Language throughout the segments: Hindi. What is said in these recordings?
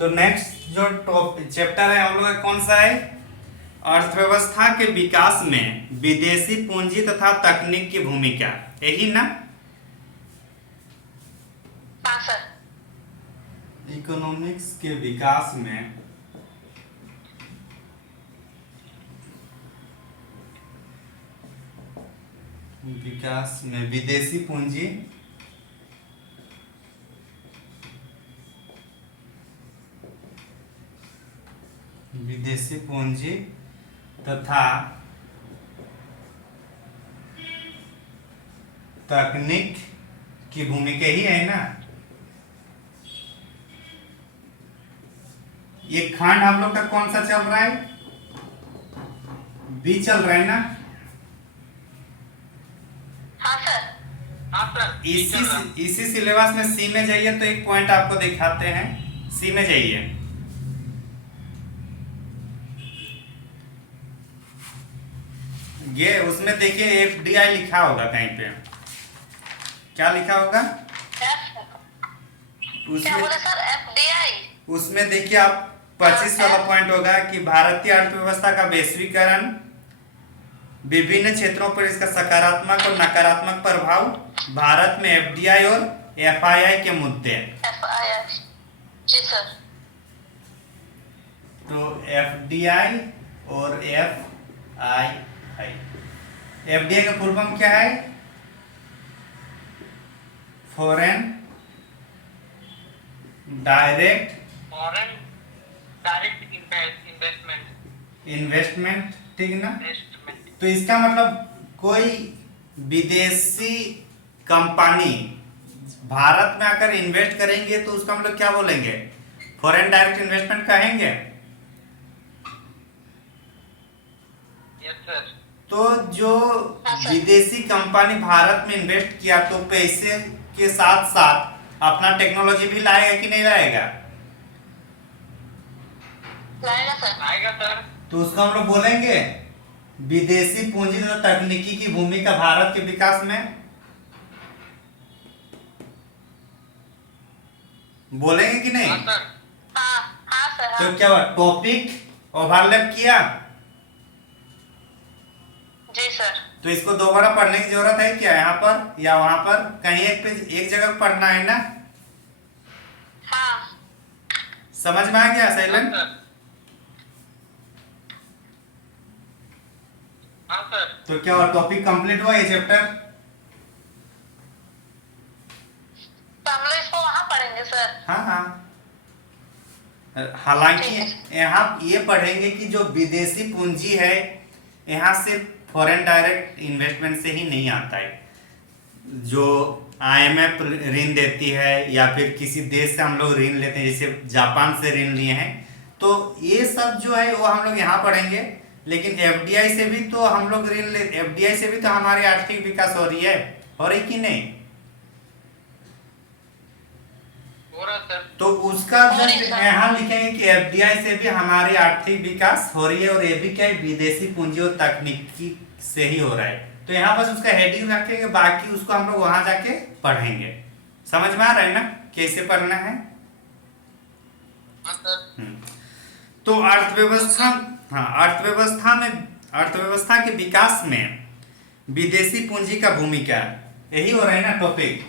तो नेक्स्ट जो चैप्टर है हम लोग का कौन सा है? अर्थव्यवस्था के विकास में विदेशी पूंजी तथा तकनीक की भूमिका, यही ना? हाँ सर। इकोनॉमिक्स के विकास में विदेशी पूंजी तथा तकनीक की भूमिका ही है ना। ये खंड हम लोग का कौन सा चल रहा है? बी चल रहा है ना। हाँ सर। हाँ सर। इसी सिलेबस में सी में जाइए तो एक पॉइंट आपको दिखाते हैं। सी में जाइए, ये उसमें देखिए एफडीआई लिखा होगा कहीं पे। क्या लिखा होगा? क्या बोले सर? एफडीआई। उसमें देखिए आप 25 वाला पॉइंट होगा कि भारतीय अर्थव्यवस्था का वैश्वीकरण, विभिन्न क्षेत्रों पर इसका सकारात्मक और नकारात्मक प्रभाव, भारत में एफडीआई और एफआईआई के मुद्दे। एफआईआई जी सर। तो एफडीआई और एफआईआई, एफडीआई का फुल फॉर्म क्या है? फॉरेन डायरेक्ट इन्वेस्टमेंट, ठीक ना? तो इसका मतलब कोई विदेशी कंपनी भारत में आकर इन्वेस्ट करेंगे तो उसका मतलब क्या बोलेंगे? फॉरेन डायरेक्ट इन्वेस्टमेंट कहेंगे। तो जो विदेशी कंपनी भारत में इन्वेस्ट किया तो पैसे के साथ साथ अपना टेक्नोलॉजी भी लाएगा कि नहीं लाएगा? लाएगा सर। लाएगा सर। तो उसको हम लोग बोलेंगे विदेशी पूंजी और तकनीकी की भूमिका भारत के विकास में। बोलेंगे कि नहीं? हाँ सर। हाँ सर। तो क्या हुआ? टॉपिक ओवरलैप किया? जी सर। तो इसको दोबारा पढ़ने की जरूरत है क्या? यहाँ पर या वहां पर कहीं एक जगह पढ़ना है ना? हाँ। समझ में आ गया शैलन? हाँ सर। तो क्या हुआ? टॉपिक कंप्लीट हुआ ये चैप्टर? तो हम लोग इसको वहाँ पढ़ेंगे सर। हाँ हाँ। हालांकि यहाँ ये पढ़ेंगे कि जो विदेशी पूंजी है यहाँ सिर्फ फॉरेन डायरेक्ट इन्वेस्टमेंट से ही नहीं आता है। जो आईएमएफ ऋण देती है या फिर किसी देश से हम लोग ऋण लेते हैं, जैसे जापान से ऋण लिए हैं, तो ये सब जो है वो हम लोग यहाँ पढ़ेंगे। लेकिन एफडीआई से भी तो हम लोग एफडीआई से भी तो हमारी आर्थिक विकास हो रही है कि नहीं? हो रहा सर। तो उसका जस्ट यहाँ लिखेंगे कि एफडीआई से भी हमारी आर्थिक विकास हो रही है और ये भी क्या है? विदेशी पूंजी और तकनीकी से ही हो रहा है। तो यहाँ बस उसका हेडिंग रखेंगे, बाकी उसको हम लोग वहां जाके पढ़ेंगे। समझ में आ रहा है ना कैसे पढ़ना है? तो अर्थव्यवस्था के विकास में विदेशी पूंजी का भूमिका, यही हो रहा है ना टॉपिक?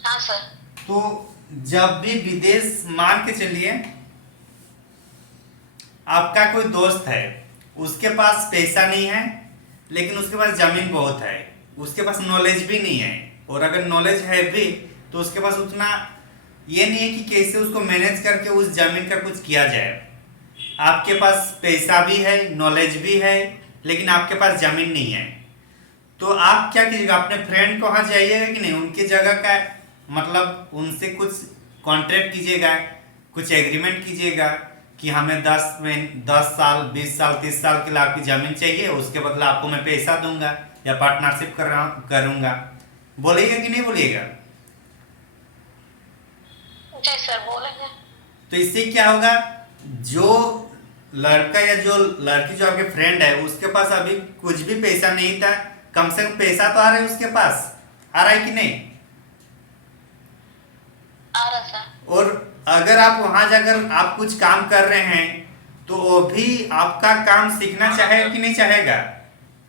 हाँ सर। तो जब भी विदेश, मान के चलिए आपका कोई दोस्त है, उसके पास पैसा नहीं है लेकिन उसके पास जमीन बहुत है, उसके पास नॉलेज भी नहीं है, और अगर नॉलेज है भी तो उसके पास उतना ये नहीं है कि कैसे उसको मैनेज करके उस जमीन का कुछ किया जाए। आपके पास पैसा भी है, नॉलेज भी है, लेकिन आपके पास जमीन नहीं है, तो आप क्या कीजिएगा? अपने फ्रेंड को वहां जाइएगा कि नहीं, उनकी जगह का मतलब उनसे कुछ कॉन्ट्रैक्ट कीजिएगा, कुछ एग्रीमेंट कीजिएगा कि हमें 10 साल 20 साल 30 साल के लिए आपकी जमीन चाहिए, उसके बदले आपको मैं पैसा दूंगा या पार्टनरशिप करूंगा। बोलिएगा कि नहीं बोलिएगा? जी सर बोलेंगे। तो इससे क्या होगा? जो लड़का या जो लड़की जो आपके फ्रेंड है उसके पास अभी कुछ भी पैसा नहीं था, कम से कम पैसा तो आ रहा है उसके पास, आ रहा है कि नहीं? आ आ रहा सर। और अगर आप वहां जाकर आप कुछ काम कर रहे हैं तो वो भी आपका काम सीखना चाहेगा कि नहीं चाहेगा?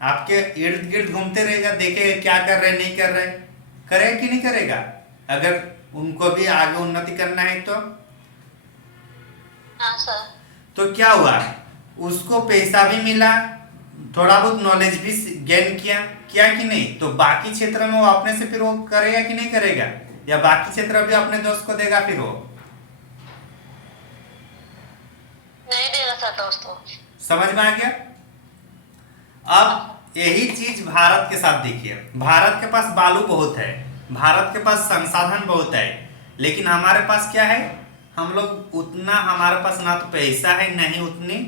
आपके इर्द गिर्द घूमते रहेगा, देखेगा क्या कर रहे नहीं कर रहे, करेगा कि नहीं करेगा? अगर उनको भी आगे उन्नति करना है तो हाँ सर। तो क्या हुआ, उसको पैसा भी मिला, थोड़ा बहुत नॉलेज भी गेन किया, किया कि नहीं? तो बाकी क्षेत्र में वो अपने से फिर वो करेगा कि नहीं करेगा, या बाकी क्षेत्र भी अपने दोस्त को देगा फिर वो? नहीं देगा सर दोस्तों। समझ में आ गया? अब यही चीज भारत के साथ देखिए, भारत के पास बालू बहुत है, भारत के पास संसाधन बहुत है, लेकिन हमारे पास क्या है, हम लोग उतना, हमारे पास ना तो पैसा है, ना ही उतनी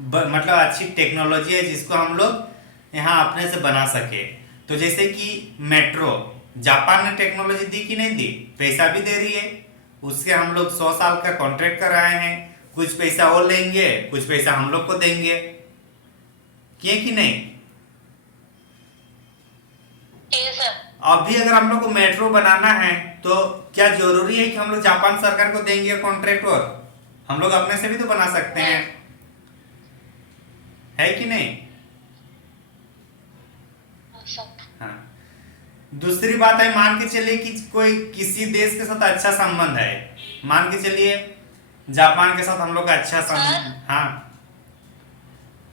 मतलब अच्छी टेक्नोलॉजी है जिसको हम लोग यहाँ अपने से बना सके। तो जैसे कि मेट्रो, जापान ने टेक्नोलॉजी दी कि नहीं दी? पैसा भी दे रही है, उसके हम लोग 100 साल का कॉन्ट्रैक्ट कराए हैं, कुछ पैसा वो लेंगे, कुछ पैसा हम लोग को देंगे, किए कि नहीं? ठीक सर। अभी अगर हम लोग को मेट्रो बनाना है तो क्या जरूरी है कि हम लोग जापान सरकार को देंगे कॉन्ट्रैक्ट? और हम लोग अपने से भी तो बना सकते हैं, है कि नहीं? हाँ। दूसरी बात है, मान के चलिए कि कोई किसी देश के साथ अच्छा संबंध है, मान के चलिए जापान के साथ हम लोग का अच्छा संबंध। हाँ,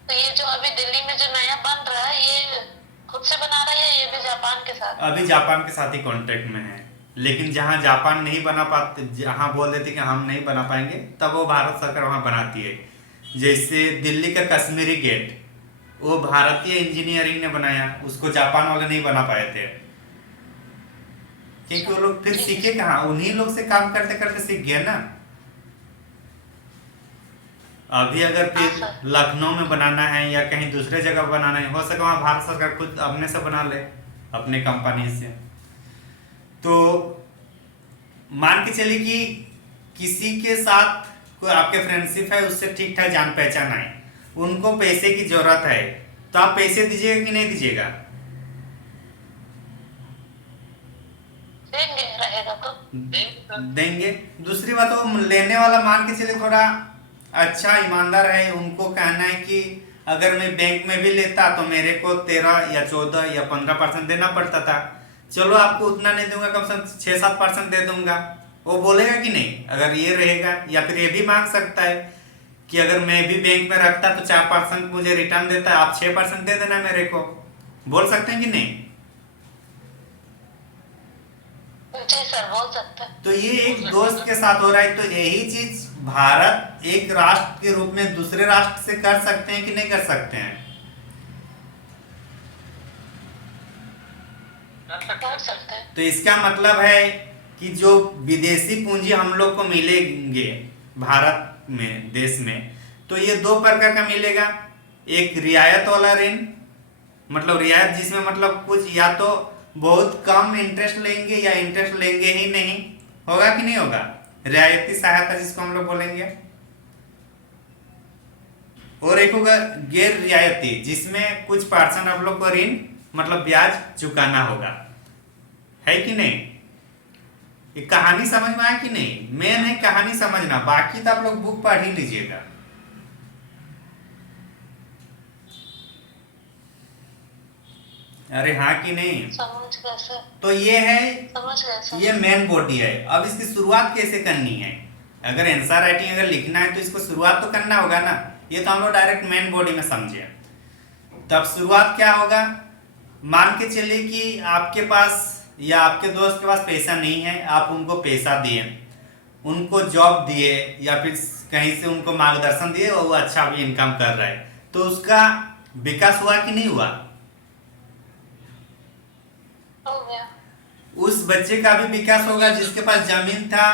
तो ये जो अभी दिल्ली में जो नया बन रहा है, ये खुद से बना रहा है या ये भी जापान के साथ? अभी जापान के साथ ही कांटेक्ट में है, लेकिन जहां जापान नहीं बना पाते, जहां बोल देते कि हम नहीं बना पाएंगे, तब वो भारत सरकार वहां बनाती है। जैसे दिल्ली का कश्मीरी गेट, वो भारतीय इंजीनियरिंग ने बनाया, उसको जापान वाले नहीं बना पाए थे, क्योंकि वो लोग फिर सीखे कहाँ, उन्हीं लोग से काम करते करते सीख गए ना। अभी अगर फिर लखनऊ में बनाना है या कहीं दूसरे जगह बनाना है, हो सके वहां भारत सरकार खुद अपने से बना ले, अपने कंपनी से। तो मान के चलिए कि किसी के साथ कोई आपके फ्रेंडशिप है, उससे ठीक ठाक जान पहचान है, उनको पैसे की जरूरत है, तो आप पैसे दीजिएगा कि नहीं दीजिएगा? देंगे, रहेगा तो देंगे। दूसरी बात, वो लेने वाला मान के चलिए थोड़ा अच्छा ईमानदार है, उनको कहना है कि अगर मैं बैंक में भी लेता तो मेरे को 13 या 14 या 15% देना पड़ता था, चलो आपको उतना नहीं दूंगा, कम से कम 6-7% दे दूंगा, वो बोलेगा कि नहीं? अगर ये रहेगा, या फिर ये भी मांग सकता है कि अगर मैं भी बैंक में रखता तो 4% मुझे रिटर्न देता, आप 6% दे देना मेरे को, बोल सकते हैं कि नहीं? जी सर, बोल सकते हैं। तो ये एक दोस्त के साथ हो रहा है, तो यही चीज भारत एक राष्ट्र के रूप में दूसरे राष्ट्र से कर सकते हैं कि नहीं कर सकते हैं? कर सकते हैं। तो इसका मतलब है कि जो विदेशी पूंजी हम लोग को मिलेंगे भारत में, देश में, तो ये 2 प्रकार का मिलेगा। एक रियायत वाला ऋण, मतलब रियायत जिसमें मतलब कुछ या तो बहुत कम इंटरेस्ट लेंगे या इंटरेस्ट लेंगे ही नहीं, होगा कि नहीं होगा? रियायती सहायता जिसको हम लोग बोलेंगे। और एक होगा गैर रियायती, जिसमें कुछ % आप लोग को ऋण मतलब ब्याज चुकाना होगा, है कि नहीं? ये कहानी समझ में आया कि नहीं? मेन है कहानी समझना, बाकी तो आप लोग बुक पढ़ ही लीजिएगा। अरे हाँ कि नहीं? समझ गए सर। तो ये है, समझ गए सर। ये मेन बॉडी है। अब इसकी शुरुआत कैसे करनी है? अगर आंसर राइटिंग अगर लिखना है तो इसको शुरुआत तो करना होगा ना। ये तो हम लोग डायरेक्ट मेन बॉडी में समझे। तब शुरुआत क्या होगा? मान के चलिए कि आपके पास या आपके दोस्त के पास पैसा नहीं है, आप उनको पैसा दिए, उनको जॉब दिए, या फिर कहीं से उनको मार्गदर्शन दिए और वो अच्छा भी इनकम कर रहा है, तो उसका विकास हुआ कि नहीं हुआ? हो गया। उस बच्चे का भी विकास होगा जिसके पास जमीन था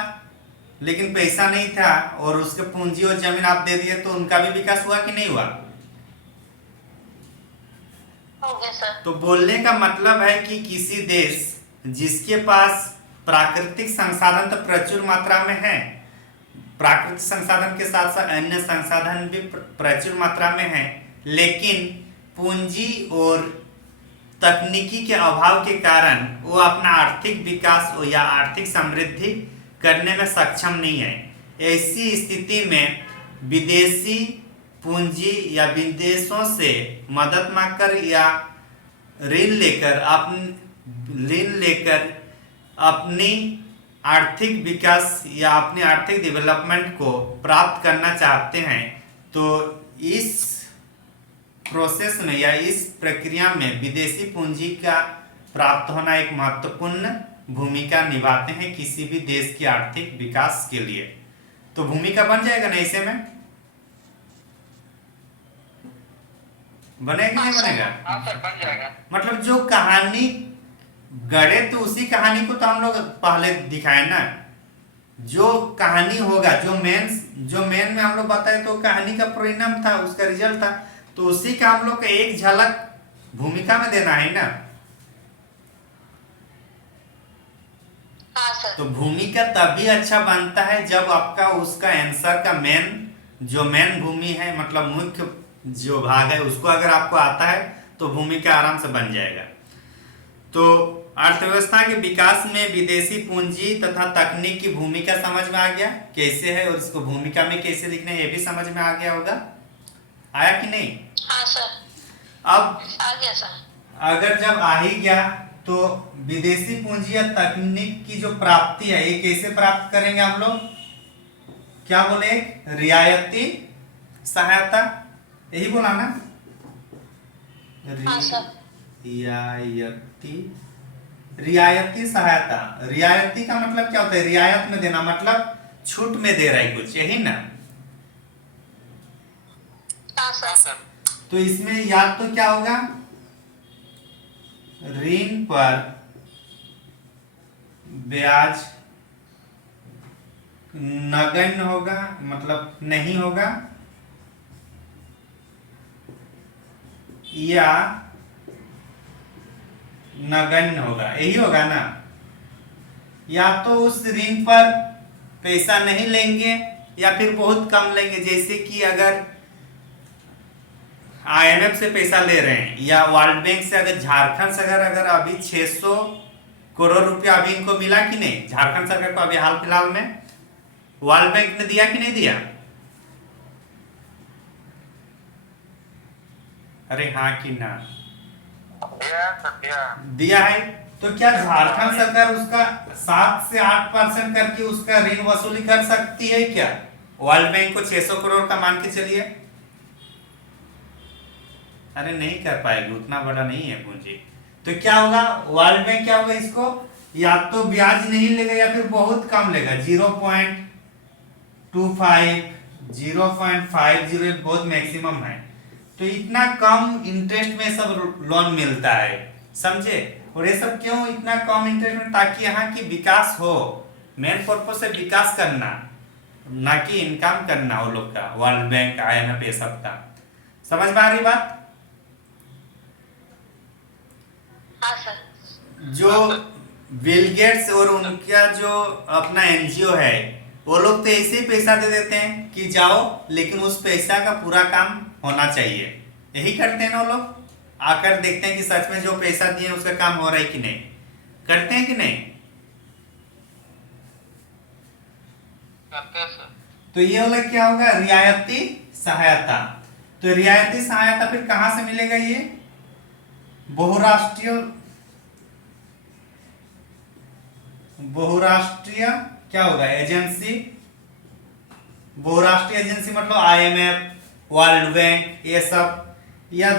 लेकिन पैसा नहीं था, और उसके पूंजी और जमीन आप दे दिए, तो उनका भी विकास हुआ कि नहीं हुआ? हो गया सर। तो बोलने का मतलब है कि किसी देश जिसके पास प्राकृतिक संसाधन तो प्रचुर मात्रा में है, प्राकृतिक संसाधन के साथ साथ अन्य संसाधन भी प्रचुर मात्रा में है, लेकिन पूंजी और तकनीकी के अभाव के कारण वो अपना आर्थिक विकास या आर्थिक समृद्धि करने में सक्षम नहीं है। ऐसी स्थिति में विदेशी पूंजी या विदेशों से मदद मांगकर या ऋण लेकर अपनी आर्थिक विकास या अपने आर्थिक डेवलपमेंट को प्राप्त करना चाहते हैं, तो इस प्रोसेस में या इस प्रक्रिया में विदेशी पूंजी का प्राप्त होना एक महत्वपूर्ण भूमिका निभाते हैं किसी भी देश की आर्थिक विकास के लिए। तो भूमिका बन जाएगा ना ऐसे में, बनेगा नहीं बनेगा? हाँ सर, बन जाएगा। मतलब जो कहानी गढ़े तो उसी कहानी को तो हम लोग पहले दिखाए ना। जो कहानी होगा, जो मेन में हम लोग बताए तो कहानी का परिणाम था, उसका रिजल्ट था, तो उसी का हम लोग का एक झलक भूमिका में देना है ना। हाँ सर। तो भूमिका तभी अच्छा बनता है जब आपका उसका आंसर का मेन भूमि है, मतलब मुख्य जो भाग है उसको अगर आपको आता है तो भूमिका आराम से बन जाएगा। तो अर्थव्यवस्था के विकास में विदेशी पूंजी तथा तकनीक की भूमिका समझ में आ गया कैसे है, और इसको भूमिका में कैसे लिखना है ये भी समझ में आ गया होगा। आया कि नहीं? हाँ सर, अब आ गया सर। अगर जब आ ही गया तो विदेशी पूंजी या तकनीक की जो प्राप्ति है ये कैसे प्राप्त करेंगे हम लोग? क्या बोले? रियायती सहायता, यही बोला ना? हाँ सर। रियायती सहायता। रियायती का मतलब क्या होता है? रियायत में देना, मतलब छूट में दे रहा है कुछ, यही ना? हाँ सर। तो इसमें या तो क्या होगा, ऋण पर ब्याज नगण्य होगा, मतलब नहीं होगा, या नगण्य होगा, यही होगा ना? या तो उस ऋण पर पैसा नहीं लेंगे या फिर बहुत कम लेंगे। जैसे कि अगर IMF से पैसा ले रहे हैं या वर्ल्ड बैंक से, अगर झारखंड से अगर अभी 600 करोड़ रुपया अभी इनको मिला कि नहीं, झारखंड सरकार को अभी हाल फिलहाल में वर्ल्ड बैंक ने दिया कि नहीं दिया? अरे हाँ कि ना? दिया है। तो क्या झारखंड सरकार उसका 7 से 8% करके उसका ऋण वसूली कर सकती है क्या? वर्ल्ड बैंक को 600 करोड़ का मान के चलिए। अरे नहीं कर पाएगी, उतना बड़ा नहीं है पूंजी। तो क्या होगा, वर्ल्ड बैंक क्या होगा, इसको या तो ब्याज नहीं लेगा या फिर बहुत कम लेगा, 0.25, 0.50 बहुत मैक्सिमम है। तो इतना कम इंटरेस्ट में सब लोन मिलता है, समझे? और ये सब क्यों इतना कम इंटरेस्ट में? ताकि यहाँ की विकास हो, मेन पर्पस है विकास करना, ना कि इनकम करना वो लोग का, वर्ल्ड बैंक IMF ये सब का। समझ में आ रही बात? हाँ सर। जो बिल गेट्स और उनका जो अपना NGO है, वो लोग तो ऐसे ही पैसा दे देते हैं कि जाओ, लेकिन उस पैसा का पूरा काम होना चाहिए। यही करते हैं ना वो लोग, आकर देखते हैं कि सच में जो पैसा दिए उसका काम हो रहा है कि नहीं। करते हैं कि नहीं? करते हैं सर। तो ये वाला क्या होगा, रियायती सहायता। तो रियायती सहायता फिर कहां से मिलेगा? ये बहुराष्ट्रीय क्या होगा, एजेंसी। बहुराष्ट्रीय एजेंसी मतलब IMF, वर्ल्ड बैंक, ये सब, या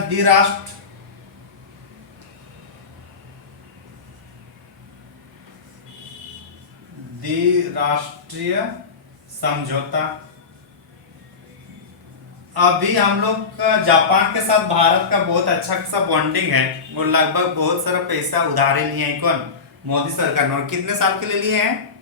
द्विराष्ट्रीय समझौता। अभी हम लोग का जापान के साथ भारत का बहुत अच्छा सा बॉन्डिंग है। वो लगभग बहुत सारा पैसा उधारे लिए हैं, कौन? मोदी सरकार ने। और कितने साल के लिए लिए हैं?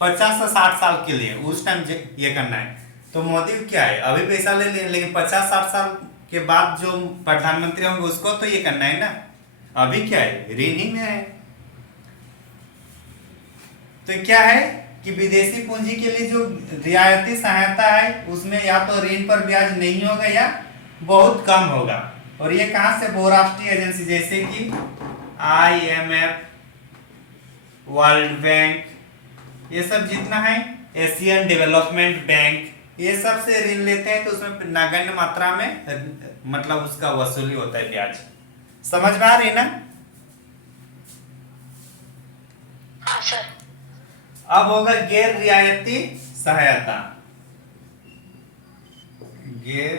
50 से 60 साल के लिए। उस टाइम ये करना है। तो मोदी क्या है, अभी पैसा ले लिए, लेकिन 50-60 साल के बाद जो प्रधानमंत्री होंगे उसको तो ये करना है ना। अभी क्या है, ऋण ही में है। तो क्या है कि विदेशी पूंजी के लिए जो रियायती सहायता है उसमें या तो ऋण पर ब्याज नहीं होगा या बहुत कम होगा। और ये कहां से? बहुराष्ट्रीय एजेंसी जैसे कि IMF, वर्ल्ड बैंक, ये सब जितना है एशियन डेवलपमेंट बैंक ये सब से ऋण लेते हैं तो उसमें नगण्य मात्रा में मतलब उसका वसूली होता है ब्याज। समझ में आ रही ना? हाँ सर। अब होगा गैर रियायती सहायता। गैर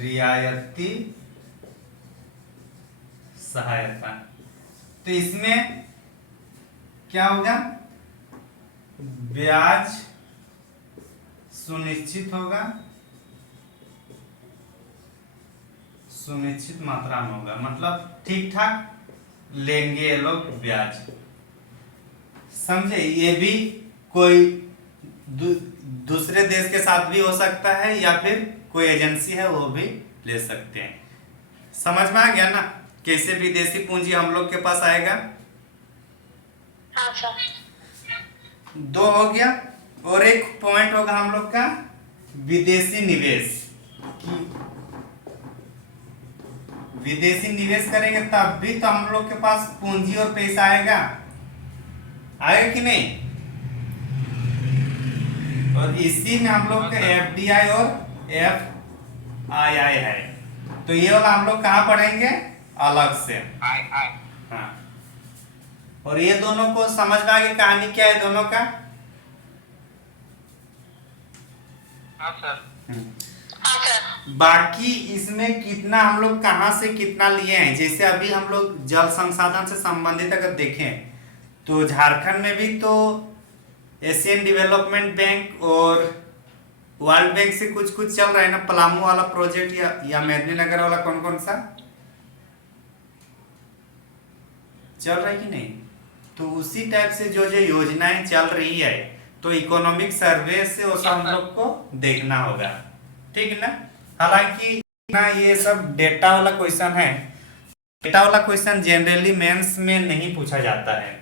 रियायती सहायता तो इसमें क्या होगा? ब्याज सुनिश्चित होगा, सुनिश्चित मात्रा में होगा, मतलब ठीक ठाक लेंगे ये लोग ब्याज। समझे? ये भी कोई दूसरे देश के साथ भी हो सकता है या फिर कोई एजेंसी है वो भी ले सकते हैं। समझ में आ गया ना कैसे विदेशी पूंजी हम लोग के पास आएगा? हाँ सर। 2 हो गया और एक पॉइंट होगा हम लोग का विदेशी निवेश की। विदेशी निवेश करेंगे तब भी तो हम लोग के पास पूंजी और पैसा आएगा, आएगा कि नहीं? और इसी में हम लोग का एफडीआई और एफआईआई है, तो ये वाला हम लोग कहाँ पढ़ेंगे? अलग से। हाँ, और ये दोनों को समझ में आ गई कहानी क्या है दोनों का? हाँ सर। हाँ सर। बाकी इसमें कितना हम लोग कहाँ से कितना लिए हैं, जैसे अभी हम लोग जल संसाधन से संबंधित अगर देखें तो झारखंड में भी तो एशियन डेवलपमेंट बैंक और वर्ल्ड बैंक से कुछ कुछ चल रहा है ना, पलामू वाला प्रोजेक्ट या मेदिनीनगर वाला कौन कौन सा चल रहा है कि नहीं? तो उसी टाइप से जो जो योजनाएं चल रही है तो इकोनॉमिक सर्वे से वो सब हम लोग को देखना होगा, ठीक है ना? हालांकि ना ये सब डेटा वाला क्वेश्चन है, डेटा वाला क्वेश्चन जनरली मेंस में नहीं पूछा जाता है,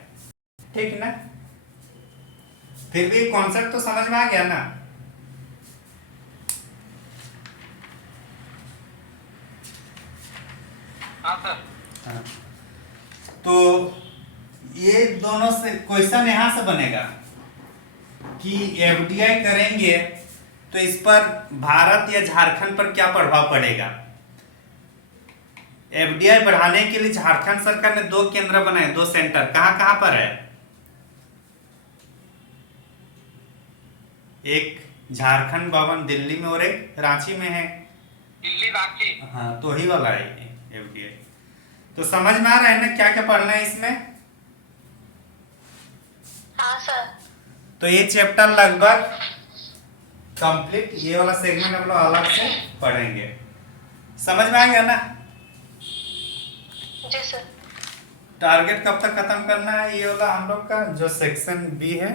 ठीक है ना? फिर भी कॉन्सेप्ट तो समझ में आ गया ना? हाँ सर। हाँ। तो ये दोनों से क्वेश्चन यहां से बनेगा कि एफडीआई करेंगे तो इस पर भारत या झारखंड पर क्या प्रभाव पड़ेगा। एफडीआई बढ़ाने के लिए झारखंड सरकार ने 2 केंद्र बनाए, 2 सेंटर। कहां कहां पर है? एक झारखंड भवन दिल्ली में और एक रांची में है। दिल्ली रांची। हाँ, तो ही वाला है एफडीआई। तो समझ में आ रहा है ना क्या क्या पढ़ना है इसमें? हाँ सर। तो ये चैप्टर लगभग कंप्लीट, ये वाला सेगमेंट हम लोग अलग से पढ़ेंगे। समझ में आ गया ना? जी सर। टारगेट कब तक खत्म करना है ये वाला हम लोग का जो सेक्शन बी है